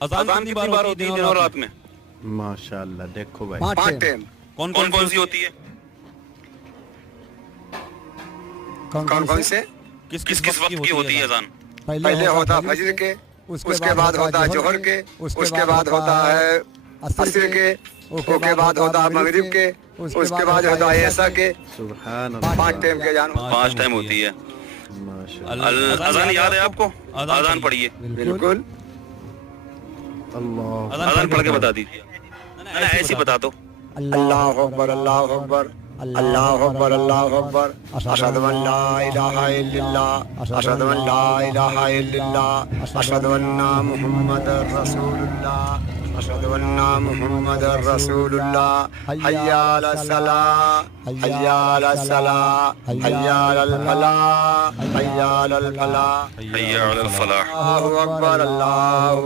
अजान कितनी बार होती है दिन और रात में? माशाल्लाह, देखो भाई 5 टाइम। कौन कौन सी होती है? कौन कौन से? किस किस वक्त की होती है अजान? पहले होता फजर के, उसके बाद होता जोहर के, उसके बाद होता है असर के, उसके बाद होता है मगरिब के, उसके बाद होता है ऐसा के। सुभान अल्लाह। 5 टाइम के अजान। 5 टाइम होती है। माशाल्लाह। अजान याद है आपको? अजान पढ़िए। बिल्कुल। अल्लाह अजान पढ़ के बता दीजिए। ऐसे बता दो। अल्लाहु अकबर, अल्लाहु अकबर, अल्लाहु अकबर, अल्लाहु अकबर, अशहदु अन ला इलाहा इल्लल्लाह, अशहदु अन ला इलाहा इल्लल्लाह, अशहदु अन्ना मुहम्मदर रसूलुल्लाह, अशहदु अन्ना मुहम्मदर रसूलुल्लाह। हय्या अलस सलाह, हय्या अलस सलाह, हय्या अलल फलाह, हय्या अलल फलाह, हय्या अलल फलाह। अल्लाहु अकबर, अल्लाहु